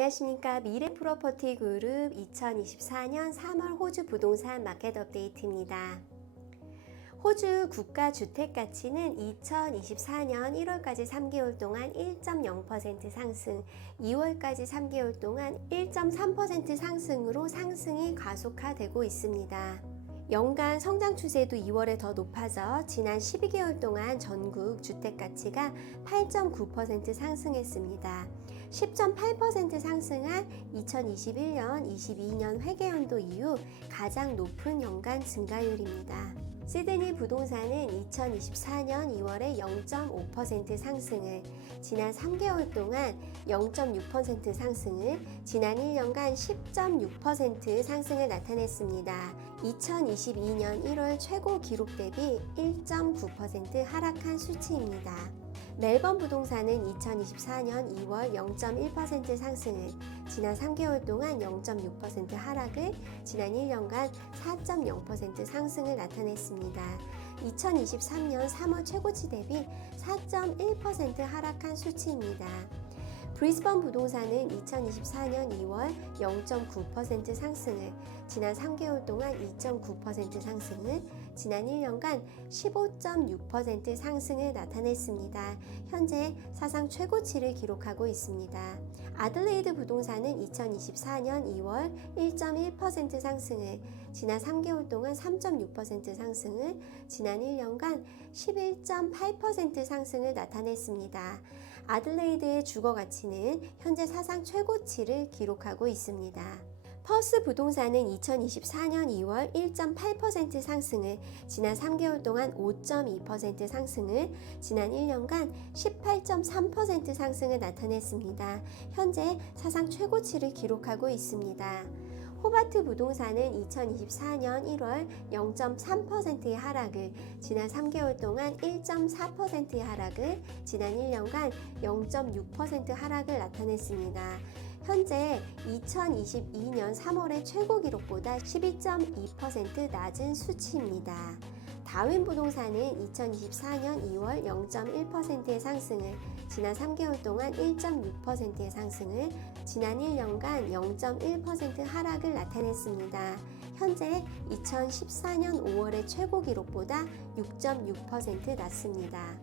안녕하십니까. 미래 프로퍼티 그룹 2024년 3월 호주 부동산 마켓 업데이트입니다. 호주 국가 주택 가치는 2024년 1월까지 3개월 동안 1.0% 상승, 2월까지 3개월 동안 1.3% 상승으로 상승이 가속화되고 있습니다. 연간 성장 추세도 2월에 더 높아져 지난 12개월 동안 전국 주택 가치가 8.9% 상승했습니다. 10.8% 상승한 2021년, 22년 회계연도 이후 가장 높은 연간 증가율입니다. 시드니 부동산은 2024년 2월에 0.5% 상승을, 지난 3개월 동안 0.6% 상승을, 지난 1년간 10.6% 상승을 나타냈습니다. 2022년 1월 최고 기록 대비 1.9% 하락한 수치입니다. 멜번 부동산은 2024년 2월 0.1% 상승을, 지난 3개월 동안 0.6% 하락을, 지난 1년간 4.0% 상승을 나타냈습니다. 2023년 3월 최고치 대비 4.1% 하락한 수치입니다. 브리즈번 부동산은 2024년 2월 0.9% 상승을, 지난 3개월 동안 2.9% 상승을, 지난 1년간 15.6% 상승을 나타냈습니다. 현재 사상 최고치를 기록하고 있습니다. 아들레이드 부동산은 2024년 2월 1.1% 상승을, 지난 3개월 동안 3.6% 상승을, 지난 1년간 11.8% 상승을 나타냈습니다. 아들레이드의 주거 가치는 현재 사상 최고치를 기록하고 있습니다. 퍼스 부동산은 2024년 2월 1.8% 상승을, 지난 3개월 동안 5.2% 상승을, 지난 1년간 18.3% 상승을 나타냈습니다. 현재 사상 최고치를 기록하고 있습니다. 호바트 부동산은 2024년 1월 0.3%의 하락을, 지난 3개월 동안 1.4%의 하락을, 지난 1년간 0.6% 하락을 나타냈습니다. 현재 2022년 3월의 최고 기록보다 12.2% 낮은 수치입니다. 다윈 부동산은 2024년 2월 0.1%의 상승을, 지난 3개월 동안 1.6%의 상승을, 지난 1년간 0.1% 하락을 나타냈습니다. 현재 2014년 5월의 최고 기록보다 6.6% 낮습니다.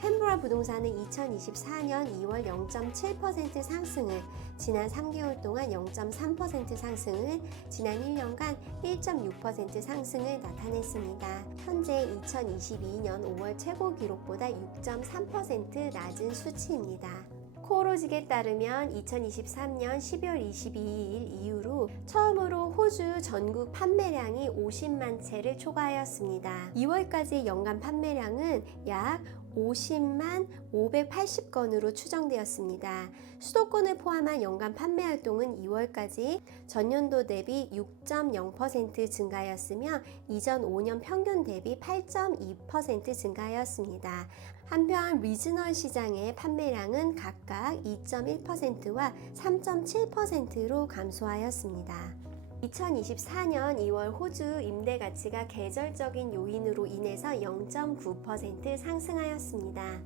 캔버라 부동산은 2024년 2월 0.7% 상승을, 지난 3개월 동안 0.3% 상승을, 지난 1년간 1.6% 상승을 나타냈습니다. 현재 2022년 5월 최고 기록보다 6.3% 낮은 수치입니다. 코오로직에 따르면 2023년 12월 22일 이후로 처음으로 호주 전국 판매량이 50만 채를 초과하였습니다. 2월까지 연간 판매량은 약 50만 580건으로 추정되었습니다. 수도권을 포함한 연간 판매 활동은 2월까지 전년도 대비 6.0% 증가하였으며 이전 5년 평균 대비 8.2% 증가하였습니다. 한편 리지널 시장의 판매량은 각각 2.1%와 3.7%로 감소하였습니다. 2024년 2월 호주 임대 가치가 계절적인 요인으로 인해서 0.9% 상승하였습니다.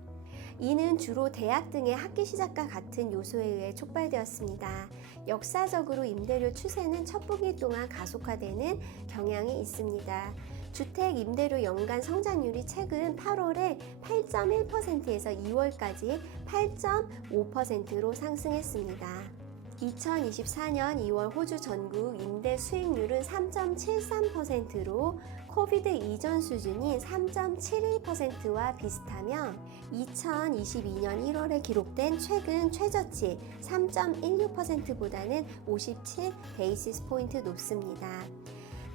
이는 주로 대학 등의 학기 시작과 같은 요소에 의해 촉발되었습니다. 역사적으로 임대료 추세는 첫 분기 동안 가속화되는 경향이 있습니다. 주택 임대료 연간 성장률이 최근 8월에 8.1%에서 2월까지 8.5%로 상승했습니다. 2024년 2월 호주 전국 임대 수익률은 3.73%로 코비드 이전 수준인 3.71%와 비슷하며 2022년 1월에 기록된 최근 최저치 3.16%보다는 57 베이시스 포인트 높습니다.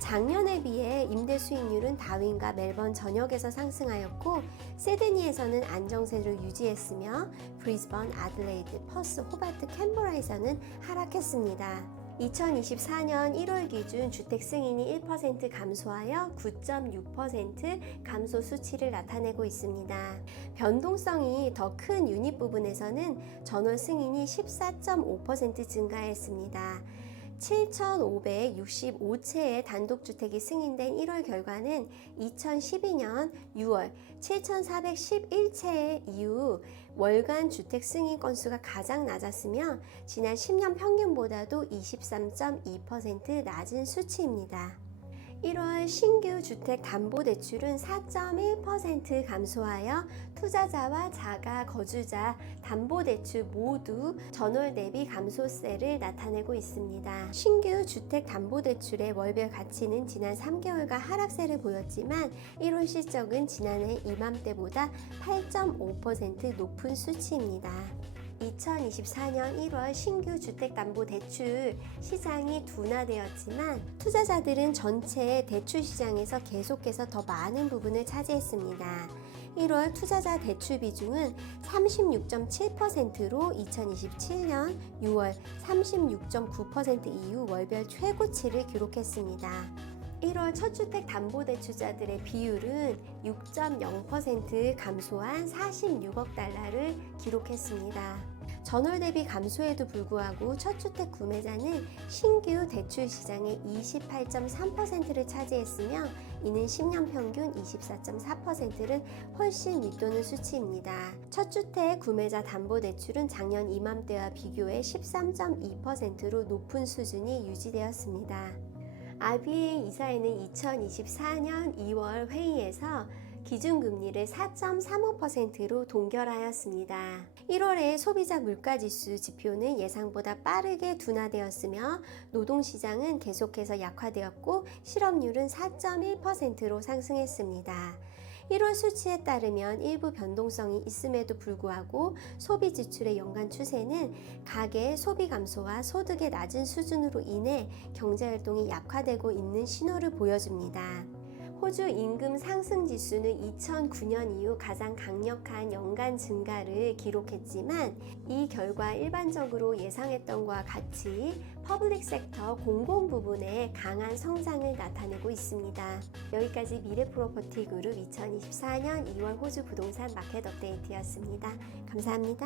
작년에 비해 임대 수익률은 다윈과 멜번 전역에서 상승하였고 시드니에서는 안정세를 유지했으며 브리즈번, 아들레이드, 퍼스, 호바트, 캔버라에서는 하락했습니다. 2024년 1월 기준 주택 승인이 1% 감소하여 9.6% 감소 수치를 나타내고 있습니다. 변동성이 더 큰 유닛 부분에서는 전월 승인이 14.5% 증가했습니다. 7,565채의 단독주택이 승인된 1월 결과는 2012년 6월 7,411채 이후 월간 주택 승인 건수가 가장 낮았으며 지난 10년 평균보다도 23.2% 낮은 수치입니다. 1월 신규 주택담보대출은 4.1% 감소하여 투자자와 자가 거주자 담보대출 모두 전월 대비 감소세를 나타내고 있습니다. 신규 주택담보대출의 월별 가치는 지난 3개월간 하락세를 보였지만 1월 실적은 지난해 이맘때보다 8.5% 높은 수치입니다. 2024년 1월 신규 주택담보대출 시장이 둔화되었지만 투자자들은 전체 대출 시장에서 계속해서 더 많은 부분을 차지했습니다. 1월 투자자 대출 비중은 36.7%로 2027년 6월 36.9% 이후 월별 최고치를 기록했습니다. 1월 첫주택 담보대출자들의 비율은 6.0% 감소한 46억 달러를 기록했습니다. 전월 대비 감소에도 불구하고 첫주택 구매자는 신규 대출 시장의 28.3%를 차지했으며 이는 10년 평균 24.4%를 훨씬 밑도는 수치입니다. 첫주택 구매자 담보대출은 작년 이맘때와 비교해 13.2%로 높은 수준이 유지되었습니다. RBA 이사회는 2024년 2월 회의에서 기준금리를 4.35%로 동결하였습니다. 1월에 소비자 물가지수 지표는 예상보다 빠르게 둔화되었으며 노동시장은 계속해서 약화되었고 실업률은 4.1%로 상승했습니다. 1월 수치에 따르면 일부 변동성이 있음에도 불구하고 소비 지출의 연간 추세는 가계 소비 감소와 소득의 낮은 수준으로 인해 경제활동이 약화되고 있는 신호를 보여줍니다. 호주 임금 상승 지수는 2009년 이후 가장 강력한 연간 증가를 기록했지만 이 결과 일반적으로 예상했던 것과 같이 퍼블릭 섹터 공공 부분에 강한 성장을 나타내고 있습니다. 여기까지 미래 프로퍼티 그룹 2024년 2월 호주 부동산 마켓 업데이트였습니다. 감사합니다.